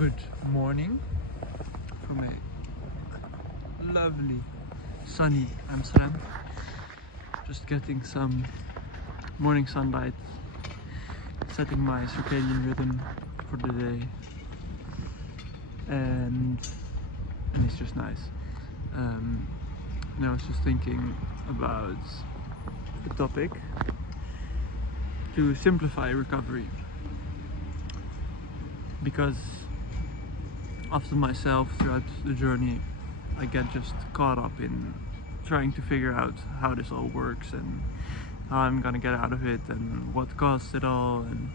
Good morning from a lovely sunny Amsterdam. Just getting some morning sunlight, setting my circadian rhythm for the day, and it's just nice. And I was just thinking about the topic to simplify recovery, because often myself throughout the journey I get just caught up in trying to figure out how this all works and how I'm gonna get out of it and what caused it all, and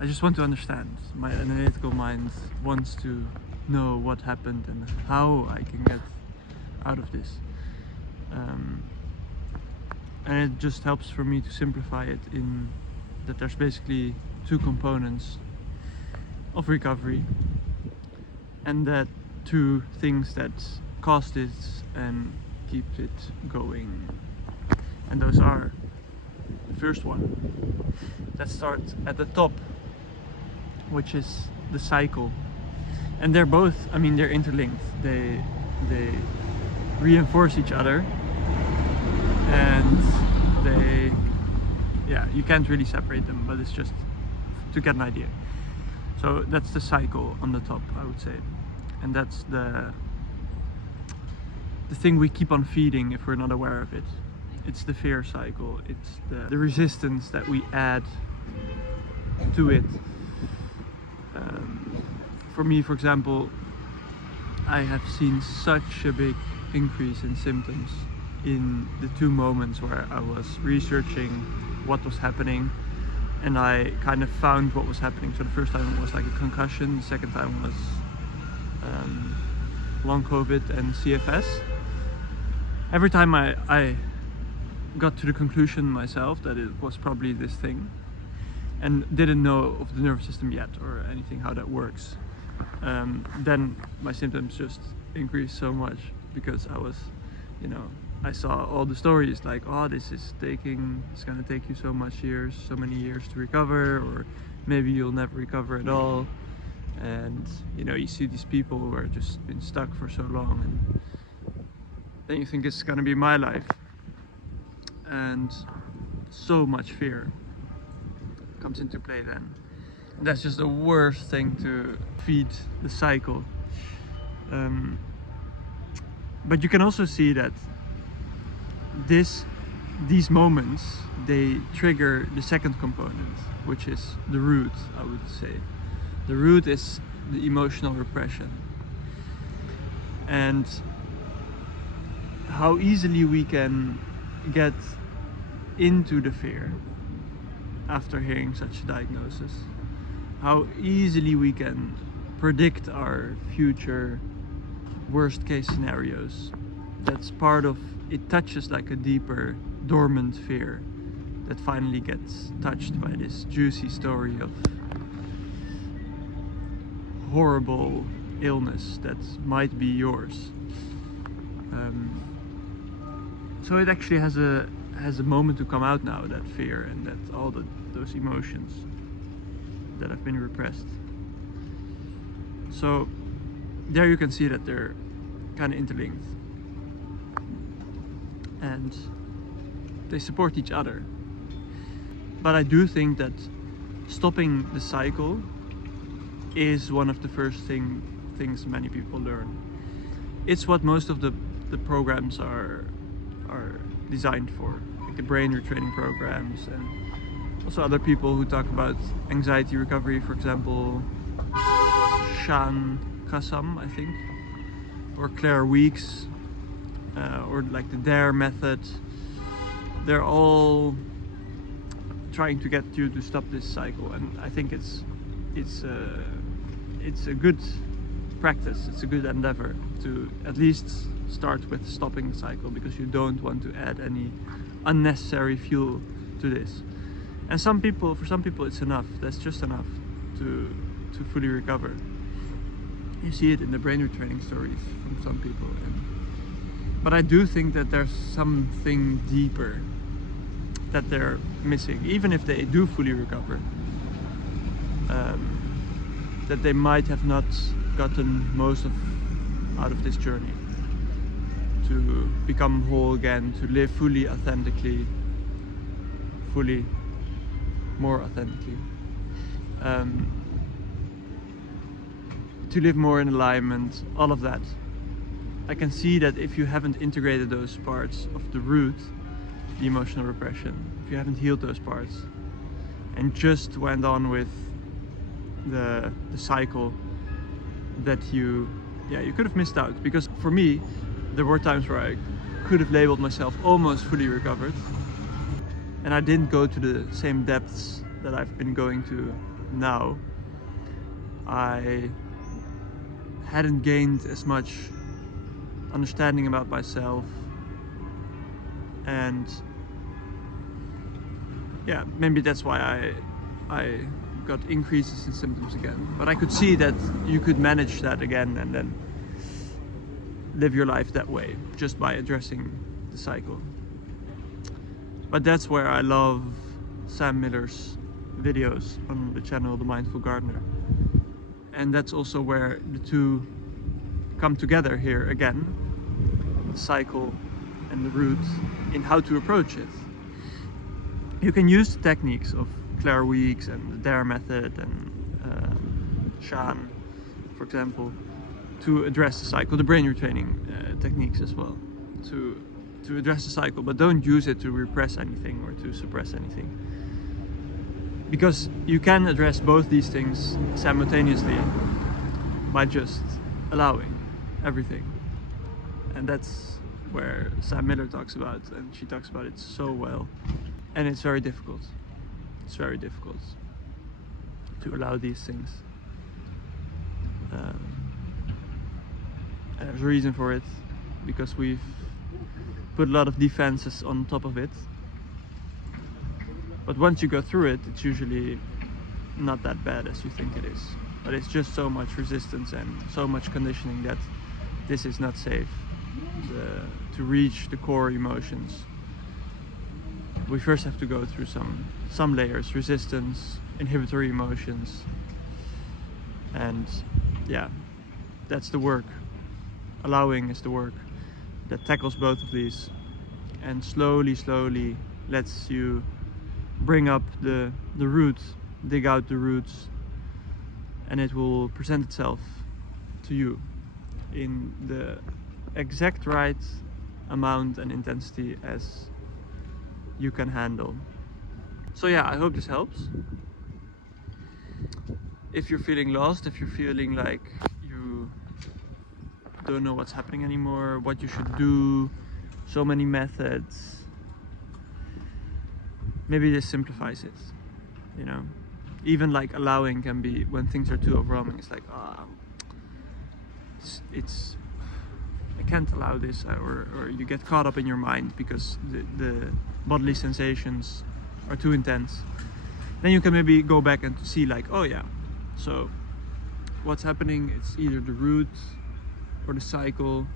I just want to understand. My analytical mind wants to know what happened and how I can get out of this, and it just helps for me to simplify it in that there's basically two components of recovery, and that two things that caused it and keep it going. And those are: the first one, let's start at the top, which is the cycle. And they're both, I mean, they're interlinked. They reinforce each other, and you can't really separate them, but it's just to get an idea. So that's the cycle on the top, I would say, and that's the thing we keep on feeding if we're not aware of it. It's the fear cycle. It's the resistance that we add to it. For me, for example, I have seen such a big increase in symptoms in the two moments where I was researching what was happening, and I kind of found what was happening. So the first time it was like a concussion, the second time was long COVID and CFS. Every time I got to the conclusion myself that it was probably this thing, and didn't know of the nervous system yet or anything, how that works, then my symptoms just increased so much, because I was, I saw all the stories like, oh, it's gonna take you so many years to recover, or maybe you'll never recover at all. And you see these people who are just been stuck for so long, and then you think it's gonna be my life, and so much fear comes into play then. And that's just the worst thing to feed the cycle. But you can also see that these moments, they trigger the second component, which is the root, I would say. The root is the emotional repression, and how easily we can get into the fear after hearing such a diagnosis, how easily we can predict our future worst case scenarios. That's part of it, touches like a deeper dormant fear that finally gets touched by this juicy story of horrible illness that might be yours. So it actually has a moment to come out now, that fear and that all those emotions that have been repressed. So there you can see that they're kind of interlinked, and they support each other. But I do think that stopping the cycle is one of the first things many people learn. It's what most of the programs are designed for, like the brain retraining programs, and also other people who talk about anxiety recovery, for example, Shan Kassam, I think, or Claire Weeks, or like the DARE method. They're all trying to get you to stop this cycle, and I think it's a good practice, it's a good endeavor to at least start with stopping the cycle, because you don't want to add any unnecessary fuel to this. And for some people it's enough, that's just enough to fully recover. You see it in the brain retraining stories from some people, but I do think that there's something deeper that they're missing, even if they do fully recover. that they might have not gotten most out of this journey. To become whole again, to live fully authentically, more authentically. To live more in alignment, all of that. I can see that if you haven't integrated those parts of the root, the emotional repression, if you haven't healed those parts, and just went on with the cycle, that you could have missed out. Because for me, there were times where I could have labeled myself almost fully recovered, and I didn't go to the same depths that I've been going to now. I hadn't gained as much understanding about myself, and yeah, maybe that's why I got increases in symptoms again. But I could see that you could manage that again and then live your life that way, just by addressing the cycle. But that's where I love Sam Miller's videos on the channel The Mindful Gardener. And that's also where the two come together here again, the cycle and the root, in how to approach it. You can use the techniques of Claire Weeks and the Dare method and Shan, for example, to address the cycle, the brain retraining techniques as well, to address the cycle, but don't use it to repress anything or to suppress anything. Because you can address both these things simultaneously by just allowing everything. And that's where Sam Miller talks about, and she talks about it so well. And it's very difficult. It's very difficult to allow these things. And there's a reason for it, because we've put a lot of defenses on top of it. But once you go through it, it's usually not that bad as you think it is. But it's just so much resistance and so much conditioning that this is not safe. To reach the core emotions, we first have to go through some layers: resistance, inhibitory emotions, and yeah, that's the work. Allowing is the work that tackles both of these, and slowly lets you bring up the root, dig out the roots, and it will present itself to you in the exact right amount and intensity as you can handle. So yeah, I hope this helps. If you're feeling lost, if you're feeling like you don't know what's happening anymore, what you should do, so many methods, maybe this simplifies it, you know? Even like allowing can be, when things are too overwhelming, it's like, it's I can't allow this, or you get caught up in your mind because the bodily sensations are too intense. Then you can maybe go back and see like, oh yeah, so what's happening, it's either the root or the cycle.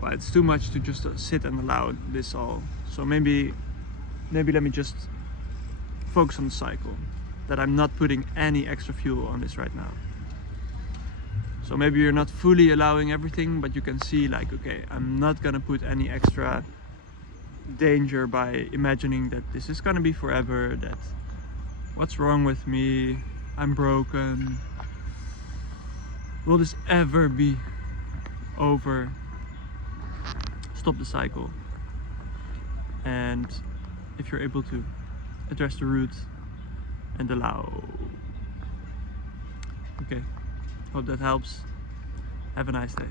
Well, it's too much to just sit and allow this all. So maybe let me just focus on the cycle, that I'm not putting any extra fuel on this right now. So maybe you're not fully allowing everything, but you can see like, okay, I'm not gonna put any extra danger by imagining that this is gonna be forever, that what's wrong with me, I'm broken, will this ever be over? Stop the cycle. And if you're able to address the root and allow. Okay, hope that helps. Have a nice day.